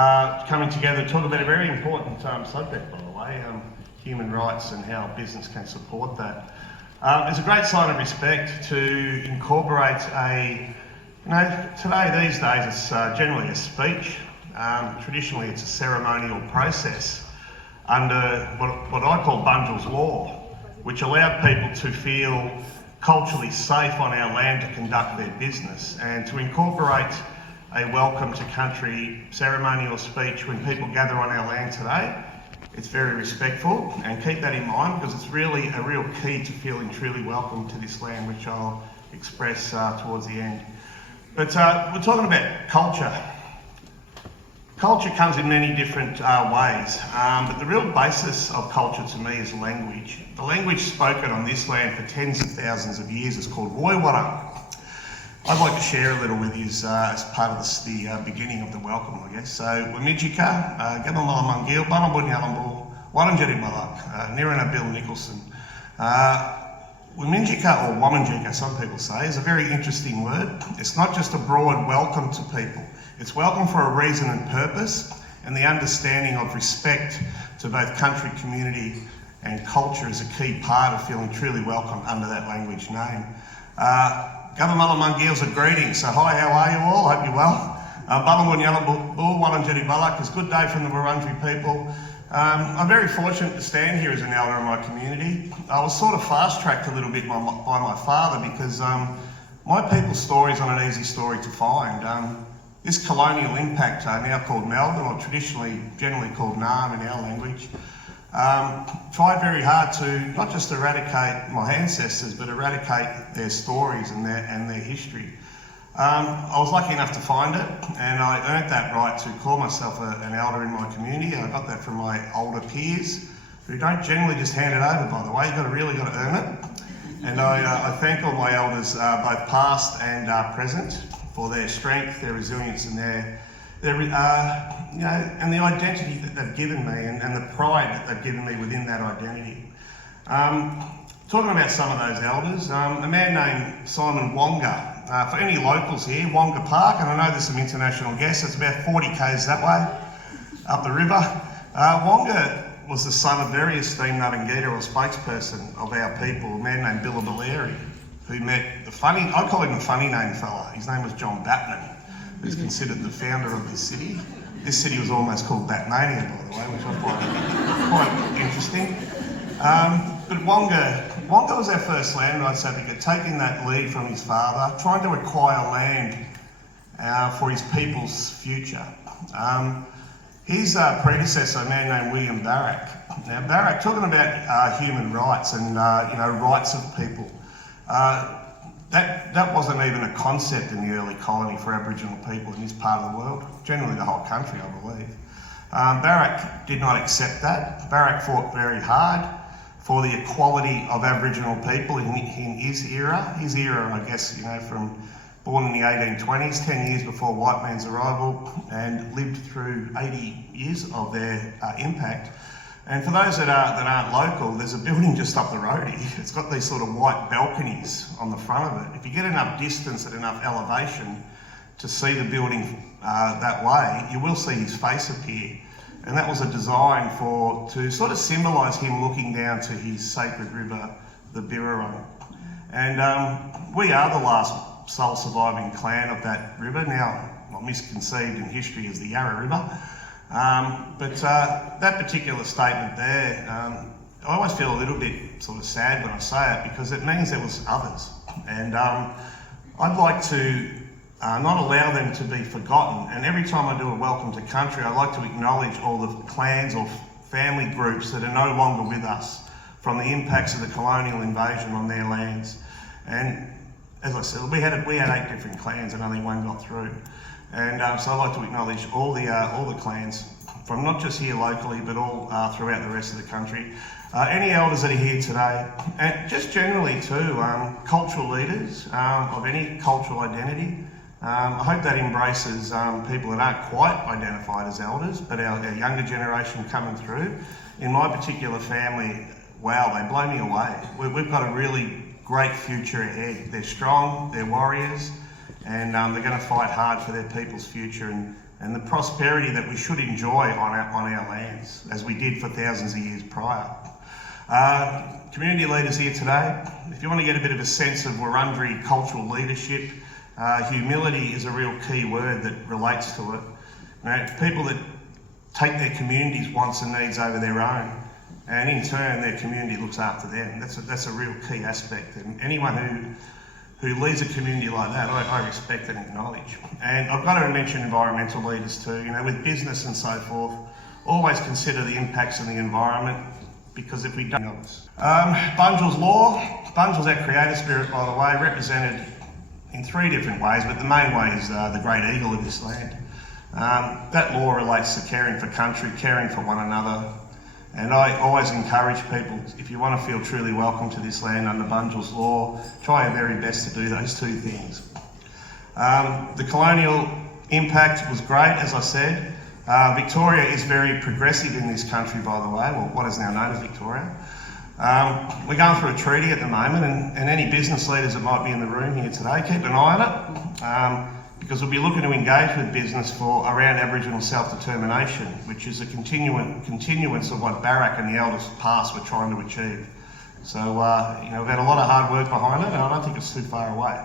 Coming together to talk about a very important subject, by the way, human rights and how business can support that. It's a great sign of respect to incorporate today, these days, it's generally a speech. Traditionally, it's a ceremonial process under what I call Bunjil's Law, which allowed people to feel culturally safe on our land to conduct their business, and to incorporate a welcome to country ceremonial speech when people gather on our land today. It's very respectful, and keep that in mind because it's really a real key to feeling truly welcome to this land, which I'll express towards the end. But we're talking about culture. Culture comes in many different ways, but the real basis of culture to me is language. The language spoken on this land for tens of thousands of years is called Woiwurrung. I'd like to share a little with you as part of the beginning of the welcome, I guess. So, Wamidjika, Gabamala Mungil, Banabun Yalambu, Warranjeri Malak, Nirana Bill Nicholson. Wamidjika, or Wamanjika, some people say, is a very interesting word. It's not just a broad welcome to people. It's welcome for a reason and purpose, and the understanding of respect to both country, community, and culture is a key part of feeling truly welcome under that language name. Gabamala Mungil's a greeting, so hi, how are you all? Hope you're well. Balamun Yalambu, Warranjeri Balak, it's a good day from the Wurundjeri people. I'm very fortunate to stand here as an elder in my community. I was sort of fast-tracked a little bit by my father because my people's story is not an easy story to find. This colonial impact, now called Melbourne, or traditionally generally called Naarm in our language, tried very hard to not just eradicate my ancestors, but eradicate their stories and their history. I was lucky enough to find it, and I earned that right to call myself an elder in my community. I got that from my older peers, who don't generally just hand it over, by the way. You've really got to earn it. And I thank all my elders, both past and present, for their strength, their resilience, and and the identity that they've given me, and the pride that they've given me within that identity. Talking about some of those elders, a man named Simon Wonga. For any locals here, Wonga Park, and I know there's some international guests, it's about 40 k's that way, up the river. Wonga was the son of very esteemed Nuttingita, or spokesperson of our people, a man named Billaballeri, who met I call him the funny name fella. His name was John Batman, who's considered the founder of this city. This city was almost called Batmania, by the way, which I find quite interesting. But Wonga was our first land rights advocate, taking that lead from his father, trying to acquire land for his people's future. His predecessor, a man named William Barrack. Now, Barrack, talking about human rights and rights of people, that wasn't even a concept in the early colony for Aboriginal people in this part of the world, generally the whole country, I believe. Barrack did not accept that. Barrack fought very hard for the equality of Aboriginal people in his era. His era, I guess, from born in the 1820s, 10 years before white man's arrival, and lived through 80 years of their impact. And for those that aren't local, there's a building just up the road here. It's got these sort of white balconies on the front of it. If you get enough distance and enough elevation to see the building that way, you will see his face appear. And that was a design to sort of symbolise him looking down to his sacred river, the Birrarung. And we are the last sole surviving clan of that river, now not misconceived in history as the Yarra River. But that particular statement there, I always feel a little bit sort of sad when I say it, because it means there was others. And I'd like to not allow them to be forgotten. And every time I do a welcome to country, I like to acknowledge all the clans or family groups that are no longer with us from the impacts of the colonial invasion on their lands. And as I said, we had 8 different clans and only one got through. And so I'd like to acknowledge all the clans from not just here locally, but all throughout the rest of the country. Any elders that are here today, and just generally too, cultural leaders of any cultural identity. I hope that embraces people that aren't quite identified as elders, but our younger generation coming through. In my particular family, wow, they blow me away. We've got a really great future ahead. They're strong, they're warriors, and they're going to fight hard for their people's future. And and the prosperity that we should enjoy on our lands, as we did for thousands of years prior. Community leaders here today, if you want to get a bit of a sense of Wurundjeri cultural leadership, humility is a real key word that relates to it. You know, people that take their community's wants and needs over their own, and in turn their community looks after them. That's a real key aspect, and anyone who leads a community like that, I respect and acknowledge. And I've got to mention environmental leaders too. You know, with business and so forth, always consider the impacts on the environment, because if we don't... Bunjil's law. Bunjil's our creator spirit, by the way, represented in 3 different ways, but the main way is the great eagle of this land. That law relates to caring for country, caring for one another, and I always encourage people, if you want to feel truly welcome to this land under Bunjil's law, try your very best to do those 2 things. The colonial impact was great, as I said. Victoria is very progressive in this country, by the way, well, what is now known as Victoria. We're going through a treaty at the moment, and any business leaders that might be in the room here today, keep an eye on it, because we'll be looking to engage with business around Aboriginal self-determination, which is a continuance of what Barak and the elders past were trying to achieve. So, you know, we've had a lot of hard work behind it, and I don't think it's too far away.